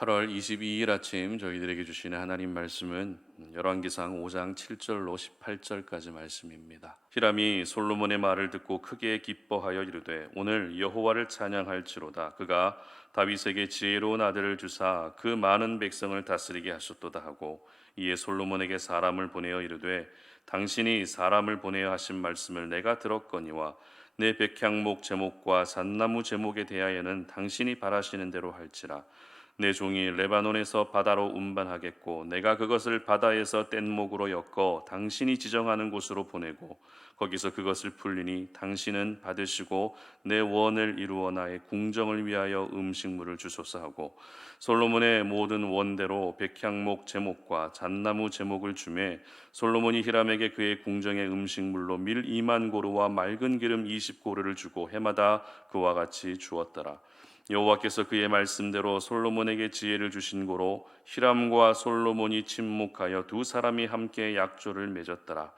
8월 22일 아침 저희들에게 주시는 하나님 말씀은 열왕기상 5장 7절로 18절까지 말씀입니다. 히람이 솔로몬의 말을 듣고 크게 기뻐하여 이르되 오늘 여호와를 찬양할지로다. 그가 다윗에게 지혜로운 아들을 주사 그 많은 백성을 다스리게 하셨도다 하고, 이에 솔로몬에게 사람을 보내어 이르되 당신이 사람을 보내어 하신 말씀을 내가 들었거니와 내 백향목 제목과 잣나무 제목에 대하여는 당신이 바라시는 대로 할지라. 내 종이 레바논에서 바다로 운반하겠고 내가 그것을 바다에서 뗏목으로 엮어 당신이 지정하는 곳으로 보내고 거기서 그것을 풀리니 당신은 받으시고 내 원을 이루어 나의 궁정을 위하여 음식물을 주소서 하고, 솔로몬의 모든 원대로 백향목 제목과 잣나무 제목을 주매 솔로몬이 히람에게 그의 궁정의 음식물로 밀 2만 고루와 맑은 기름 20고루를 주고 해마다 그와 같이 주었더라. 여호와께서 그의 말씀대로 솔로몬에게 지혜를 주신 고로 히람과 솔로몬이 침묵하여 두 사람이 함께 약조를 맺었더라.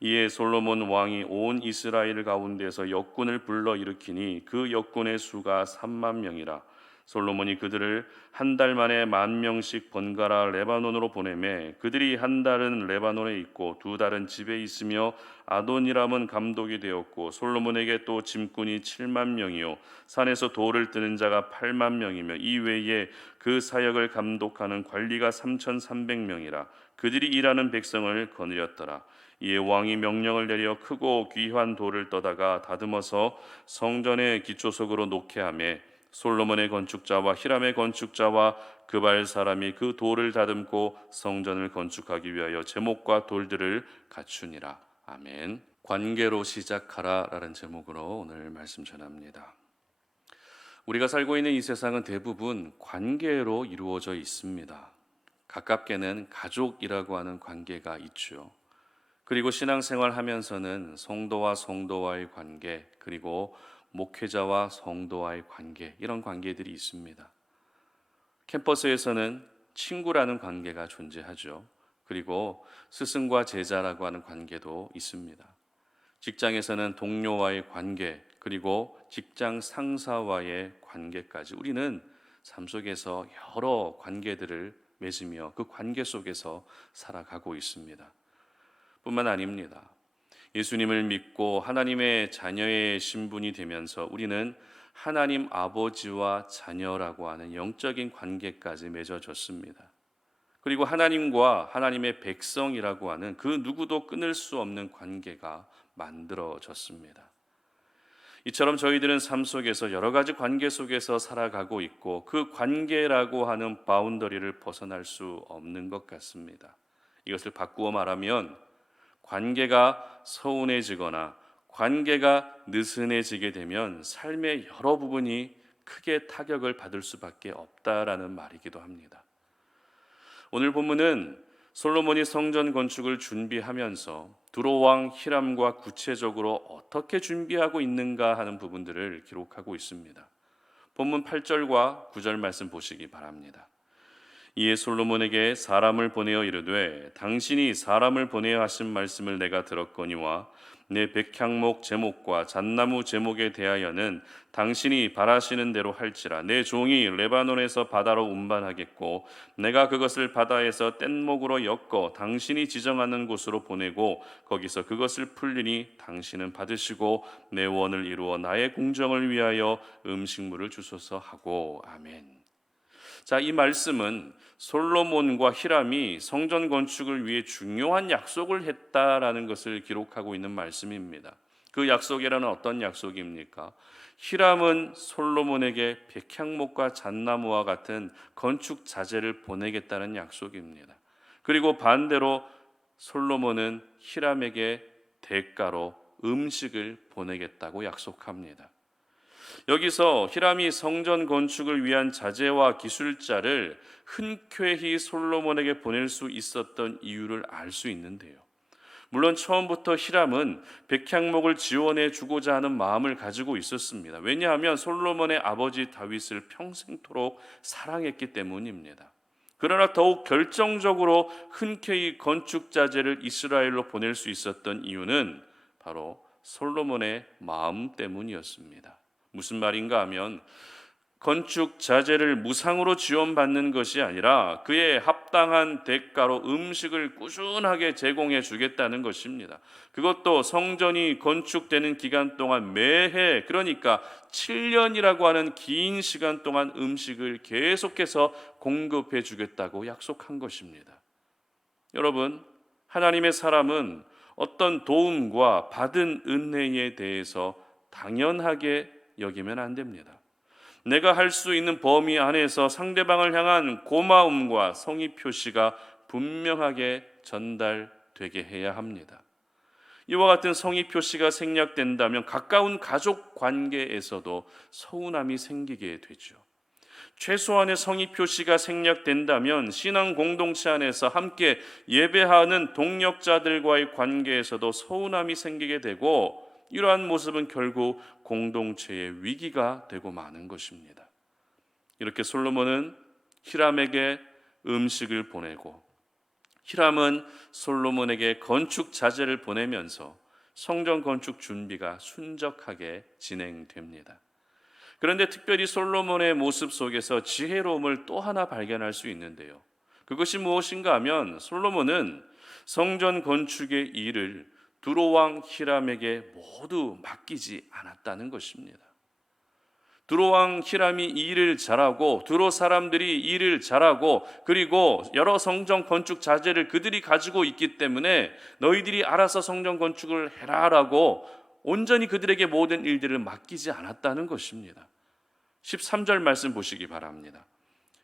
이에 솔로몬 왕이 온 이스라엘 가운데서 역군을 불러 일으키니 그 역군의 수가 3만 명이라. 솔로몬이 그들을 한 달 만에 1만 명씩 번갈아 레바논으로 보내매 그들이 한 달은 레바논에 있고 두 달은 집에 있으며 아도니람은 감독이 되었고, 솔로몬에게 또 짐꾼이 7만 명이요 산에서 돌을 뜨는 자가 8만 명이며 이 외에 그 사역을 감독하는 관리가 3,300명이라. 그들이 일하는 백성을 거느렸더라. 이에 왕이 명령을 내려 크고 귀한 돌을 떠다가 다듬어서 성전의 기초석으로 놓게 하며, 솔로몬의 건축자와 히람의 건축자와 그발 사람이 그 돌을 다듬고 성전을 건축하기 위하여 제목과 돌들을 갖추니라. 아멘. 관계로 시작하라라는 제목으로 오늘 말씀 전합니다. 우리가 살고 있는 이 세상은 대부분 관계로 이루어져 있습니다. 가깝게는 가족이라고 하는 관계가 있죠. 그리고 신앙생활 하면서는 성도와 성도와의 관계, 그리고 목회자와 성도와의 관계, 이런 관계들이 있습니다. 캠퍼스에서는 친구라는 관계가 존재하죠. 그리고 스승과 제자라고 하는 관계도 있습니다. 직장에서는 동료와의 관계, 그리고 직장 상사와의 관계까지 우리는 삶 속에서 여러 관계들을 맺으며 그 관계 속에서 살아가고 있습니다. 뿐만 아닙니다. 예수님을 믿고 하나님의 자녀의 신분이 되면서 우리는 하나님 아버지와 자녀라고 하는 영적인 관계까지 맺어졌습니다. 그리고 하나님과 하나님의 백성이라고 하는 그 누구도 끊을 수 없는 관계가 만들어졌습니다. 이처럼 저희들은 삶 속에서 여러 가지 관계 속에서 살아가고 있고 그 관계라고 하는 바운더리를 벗어날 수 없는 것 같습니다. 이것을 바꾸어 말하면 관계가 서운해지거나 관계가 느슨해지게 되면 삶의 여러 부분이 크게 타격을 받을 수밖에 없다라는 말이기도 합니다. 오늘 본문은 솔로몬이 성전 건축을 준비하면서 두로왕 히람과 구체적으로 어떻게 준비하고 있는가 하는 부분들을 기록하고 있습니다. 본문 8절과 9절 말씀 보시기 바랍니다. 이에 솔로몬에게 사람을 보내어 이르되 당신이 사람을 보내어 하신 말씀을 내가 들었거니와 내 백향목 제목과 잣나무 제목에 대하여는 당신이 바라시는 대로 할지라. 내 종이 레바논에서 바다로 운반하겠고 내가 그것을 바다에서 뗏목으로 엮어 당신이 지정하는 곳으로 보내고 거기서 그것을 풀리니 당신은 받으시고 내 원을 이루어 나의 궁정을 위하여 음식물을 주소서 하고. 아멘. 자, 이 말씀은 솔로몬과 히람이 성전 건축을 위해 중요한 약속을 했다라는 것을 기록하고 있는 말씀입니다. 그 약속이라는 어떤 약속입니까? 히람은 솔로몬에게 백향목과 잣나무와 같은 건축 자재를 보내겠다는 약속입니다. 그리고 반대로 솔로몬은 히람에게 대가로 음식을 보내겠다고 약속합니다. 여기서 히람이 성전 건축을 위한 자재와 기술자를 흔쾌히 솔로몬에게 보낼 수 있었던 이유를 알 수 있는데요. 물론 처음부터 히람은 백향목을 지원해 주고자 하는 마음을 가지고 있었습니다. 왜냐하면 솔로몬의 아버지 다윗을 평생토록 사랑했기 때문입니다. 그러나 더욱 결정적으로 흔쾌히 건축 자재를 이스라엘로 보낼 수 있었던 이유는 바로 솔로몬의 마음 때문이었습니다. 무슨 말인가 하면 건축 자재를 무상으로 지원받는 것이 아니라 그에 합당한 대가로 음식을 꾸준하게 제공해 주겠다는 것입니다. 그것도 성전이 건축되는 기간 동안 매해, 그러니까 7년이라고 하는 긴 시간 동안 음식을 계속해서 공급해 주겠다고 약속한 것입니다. 여러분, 하나님의 사람은 어떤 도움과 받은 은혜에 대해서 당연하게 여기면 안 됩니다. 내가 할 수 있는 범위 안에서 상대방을 향한 고마움과 성의 표시가 분명하게 전달되게 해야 합니다. 이와 같은 성의 표시가 생략된다면 가까운 가족 관계에서도 서운함이 생기게 되죠. 최소한의 성의 표시가 생략된다면 신앙 공동체 안에서 함께 예배하는 동력자들과의 관계에서도 서운함이 생기게 되고, 이러한 모습은 결국 공동체의 위기가 되고 마는 것입니다. 이렇게 솔로몬은 히람에게 음식을 보내고 히람은 솔로몬에게 건축 자재를 보내면서 성전 건축 준비가 순적하게 진행됩니다. 그런데 특별히 솔로몬의 모습 속에서 지혜로움을 또 하나 발견할 수 있는데요. 그것이 무엇인가 하면 솔로몬은 성전 건축의 일을 두로왕 히람에게 모두 맡기지 않았다는 것입니다. 두로왕 히람이 일을 잘하고 두로 사람들이 일을 잘하고 그리고 여러 성전 건축 자재를 그들이 가지고 있기 때문에 너희들이 알아서 성전 건축을 해라라고 온전히 그들에게 모든 일들을 맡기지 않았다는 것입니다. 13절 말씀 보시기 바랍니다.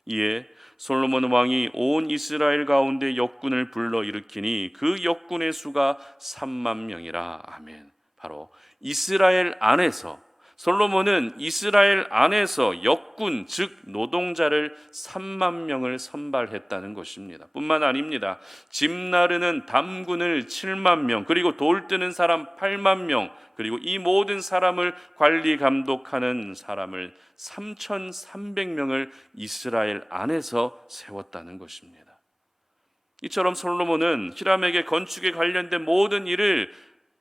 이에 솔로몬 왕이 온 이스라엘 가운데 역군을 불러 일으키니 그 역군의 수가 3만 명이라. 아멘. 바로 이스라엘 안에서, 솔로몬은 이스라엘 안에서 역군, 즉 노동자를 3만 명을 선발했다는 것입니다. 뿐만 아닙니다. 집 나르는 담군을 7만 명, 그리고 돌 뜨는 사람 8만 명, 그리고 이 모든 사람을 관리 감독하는 사람을 3,300명을 이스라엘 안에서 세웠다는 것입니다. 이처럼 솔로몬은 히람에게 건축에 관련된 모든 일을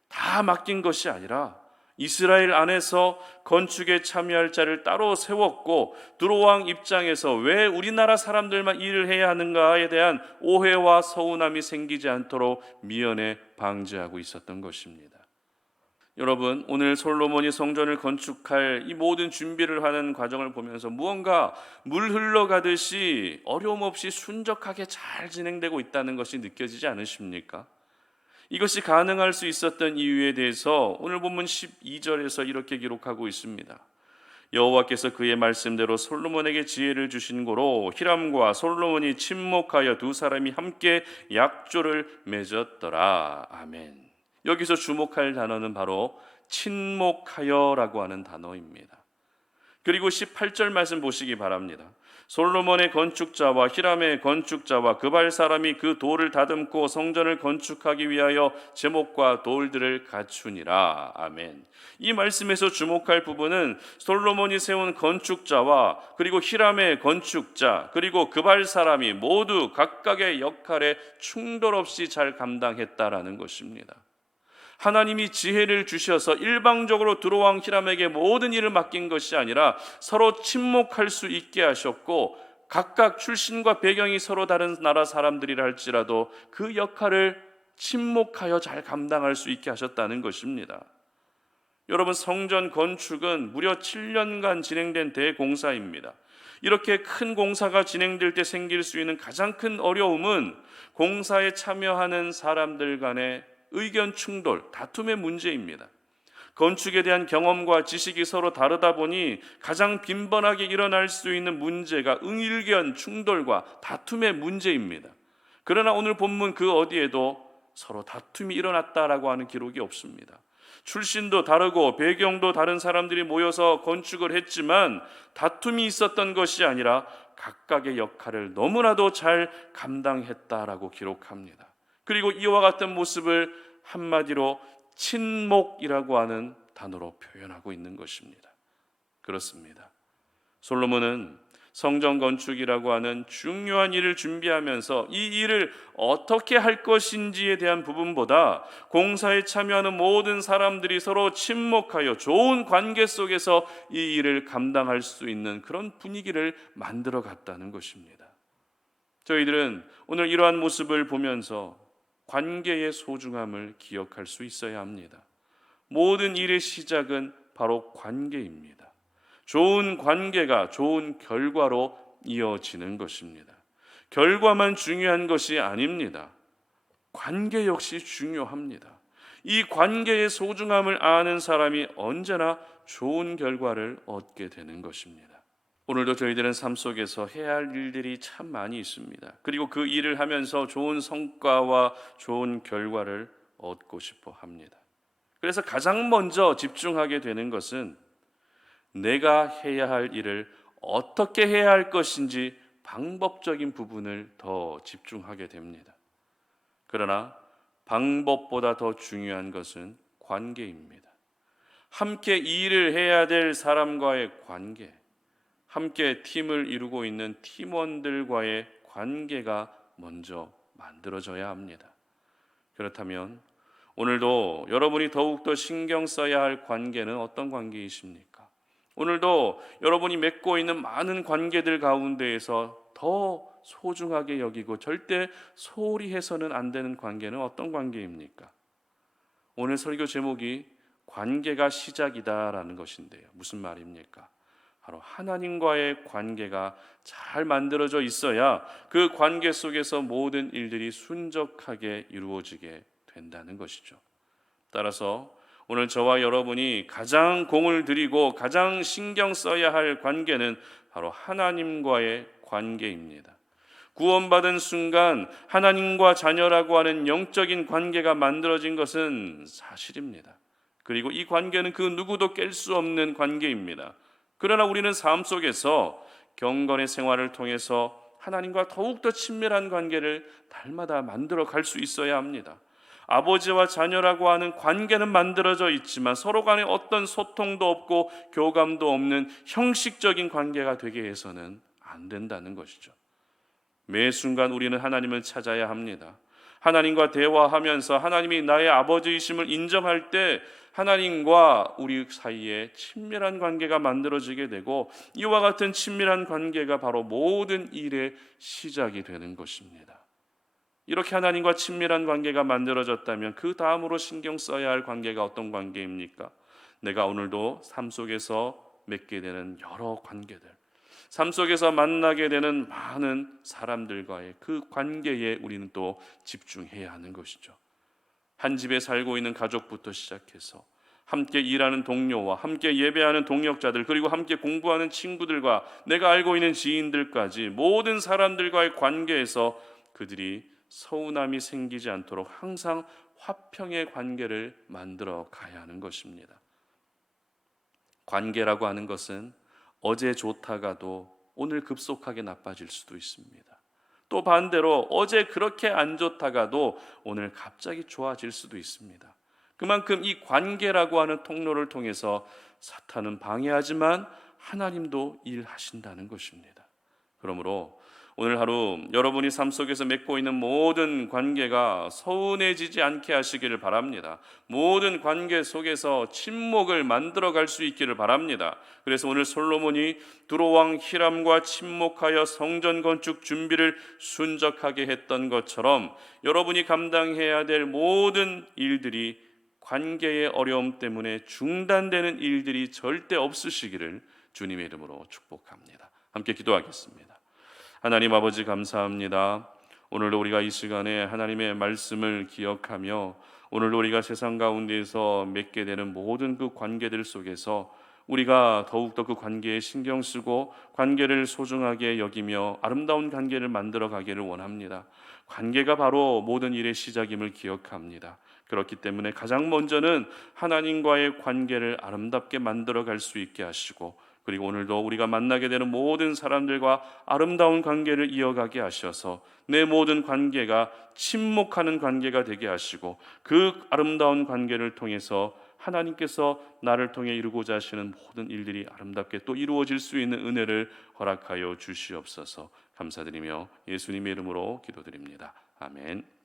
다 맡긴 것이 아니라 이스라엘 안에서 건축에 참여할 자를 따로 세웠고, 두로왕 입장에서 왜 우리나라 사람들만 일을 해야 하는가에 대한 오해와 서운함이 생기지 않도록 미연에 방지하고 있었던 것입니다. 여러분, 오늘 솔로몬이 성전을 건축할 이 모든 준비를 하는 과정을 보면서 무언가 물 흘러가듯이 어려움 없이 순적하게 잘 진행되고 있다는 것이 느껴지지 않으십니까? 이것이 가능할 수 있었던 이유에 대해서 오늘 본문 12절에서 이렇게 기록하고 있습니다. 여호와께서 그의 말씀대로 솔로몬에게 지혜를 주신 고로 히람과 솔로몬이 친목하여 두 사람이 함께 약조를 맺었더라. 아멘. 여기서 주목할 단어는 바로 친목하여라고 하는 단어입니다. 그리고 18절 말씀 보시기 바랍니다. 솔로몬의 건축자와 히람의 건축자와 그발 사람이 그 돌을 다듬고 성전을 건축하기 위하여 제목과 돌들을 갖추니라. 아멘. 이 말씀에서 주목할 부분은 솔로몬이 세운 건축자와 그리고 히람의 건축자 그리고 그발 사람이 모두 각각의 역할에 충돌 없이 잘 감당했다라는 것입니다. 하나님이 지혜를 주셔서 일방적으로 두로왕 히람에게 모든 일을 맡긴 것이 아니라 서로 친목할 수 있게 하셨고, 각각 출신과 배경이 서로 다른 나라 사람들이라 할지라도 그 역할을 친목하여 잘 감당할 수 있게 하셨다는 것입니다. 여러분, 성전 건축은 무려 7년간 진행된 대공사입니다. 이렇게 큰 공사가 진행될 때 생길 수 있는 가장 큰 어려움은 공사에 참여하는 사람들 간의 의견 충돌, 다툼의 문제입니다. 건축에 대한 경험과 지식이 서로 다르다 보니 가장 빈번하게 일어날 수 있는 문제가 의견 충돌과 다툼의 문제입니다. 그러나 오늘 본문 그 어디에도 서로 다툼이 일어났다라고 하는 기록이 없습니다. 출신도 다르고 배경도 다른 사람들이 모여서 건축을 했지만 다툼이 있었던 것이 아니라 각각의 역할을 너무나도 잘 감당했다라고 기록합니다. 그리고 이와 같은 모습을 한마디로 친목이라고 하는 단어로 표현하고 있는 것입니다. 그렇습니다. 솔로몬은 성전 건축이라고 하는 중요한 일을 준비하면서 이 일을 어떻게 할 것인지에 대한 부분보다 공사에 참여하는 모든 사람들이 서로 친목하여 좋은 관계 속에서 이 일을 감당할 수 있는 그런 분위기를 만들어 갔다는 것입니다. 저희들은 오늘 이러한 모습을 보면서 관계의 소중함을 기억할 수 있어야 합니다. 모든 일의 시작은 바로 관계입니다. 좋은 관계가 좋은 결과로 이어지는 것입니다. 결과만 중요한 것이 아닙니다. 관계 역시 중요합니다. 이 관계의 소중함을 아는 사람이 언제나 좋은 결과를 얻게 되는 것입니다. 오늘도 저희들은 삶 속에서 해야 할 일들이 참 많이 있습니다. 그리고 그 일을 하면서 좋은 성과와 좋은 결과를 얻고 싶어 합니다. 그래서 가장 먼저 집중하게 되는 것은 내가 해야 할 일을 어떻게 해야 할 것인지 방법적인 부분을 더 집중하게 됩니다. 그러나 방법보다 더 중요한 것은 관계입니다. 함께 이 일을 해야 될 사람과의 관계, 함께 팀을 이루고 있는 팀원들과의 관계가 먼저 만들어져야 합니다. 그렇다면 오늘도 여러분이 더욱더 신경 써야 할 관계는 어떤 관계이십니까? 오늘도 여러분이 맺고 있는 많은 관계들 가운데에서 더 소중하게 여기고 절대 소홀히 해서는 안 되는 관계는 어떤 관계입니까? 오늘 설교 제목이 관계가 시작이다라는 것인데요. 무슨 말입니까? 바로 하나님과의 관계가 잘 만들어져 있어야 그 관계 속에서 모든 일들이 순적하게 이루어지게 된다는 것이죠. 따라서 오늘 저와 여러분이 가장 공을 들이고 가장 신경 써야 할 관계는 바로 하나님과의 관계입니다. 구원받은 순간 하나님과 자녀라고 하는 영적인 관계가 만들어진 것은 사실입니다. 그리고 이 관계는 그 누구도 깰 수 없는 관계입니다. 그러나 우리는 삶 속에서 경건의 생활을 통해서 하나님과 더욱더 친밀한 관계를 날마다 만들어 갈 수 있어야 합니다. 아버지와 자녀라고 하는 관계는 만들어져 있지만 서로 간에 어떤 소통도 없고 교감도 없는 형식적인 관계가 되게 해서는 안 된다는 것이죠. 매 순간 우리는 하나님을 찾아야 합니다. 하나님과 대화하면서 하나님이 나의 아버지이심을 인정할 때 하나님과 우리 사이에 친밀한 관계가 만들어지게 되고 이와 같은 친밀한 관계가 바로 모든 일의 시작이 되는 것입니다. 이렇게 하나님과 친밀한 관계가 만들어졌다면 그 다음으로 신경 써야 할 관계가 어떤 관계입니까? 내가 오늘도 삶 속에서 맺게 되는 여러 관계들, 삶 속에서 만나게 되는 많은 사람들과의 그 관계에 우리는 또 집중해야 하는 것이죠. 한 집에 살고 있는 가족부터 시작해서 함께 일하는 동료와 함께 예배하는 동역자들, 그리고 함께 공부하는 친구들과 내가 알고 있는 지인들까지 모든 사람들과의 관계에서 그들이 서운함이 생기지 않도록 항상 화평의 관계를 만들어 가야 하는 것입니다. 관계라고 하는 것은 어제 좋다가도 오늘 급속하게 나빠질 수도 있습니다. 또 반대로 어제 그렇게 안 좋다가도 오늘 갑자기 좋아질 수도 있습니다. 그만큼 이 관계라고 하는 통로를 통해서 사탄은 방해하지만 하나님도 일하신다는 것입니다. 그러므로 오늘 하루 여러분이 삶 속에서 맺고 있는 모든 관계가 서운해지지 않게 하시기를 바랍니다. 모든 관계 속에서 친목을 만들어갈 수 있기를 바랍니다. 그래서 오늘 솔로몬이 두로왕 히람과 친목하여 성전 건축 준비를 순적하게 했던 것처럼 여러분이 감당해야 될 모든 일들이 관계의 어려움 때문에 중단되는 일들이 절대 없으시기를 주님의 이름으로 축복합니다. 함께 기도하겠습니다. 하나님 아버지 감사합니다. 오늘도 우리가 이 시간에 하나님의 말씀을 기억하며 오늘도 우리가 세상 가운데에서 맺게 되는 모든 그 관계들 속에서 우리가 더욱더 그 관계에 신경 쓰고 관계를 소중하게 여기며 아름다운 관계를 만들어 가기를 원합니다. 관계가 바로 모든 일의 시작임을 기억합니다. 그렇기 때문에 가장 먼저는 하나님과의 관계를 아름답게 만들어 갈 수 있게 하시고, 그리고 오늘도 우리가 만나게 되는 모든 사람들과 아름다운 관계를 이어가게 하셔서 내 모든 관계가 친목하는 관계가 되게 하시고 그 아름다운 관계를 통해서 하나님께서 나를 통해 이루고자 하시는 모든 일들이 아름답게 또 이루어질 수 있는 은혜를 허락하여 주시옵소서. 감사드리며 예수님의 이름으로 기도드립니다. 아멘.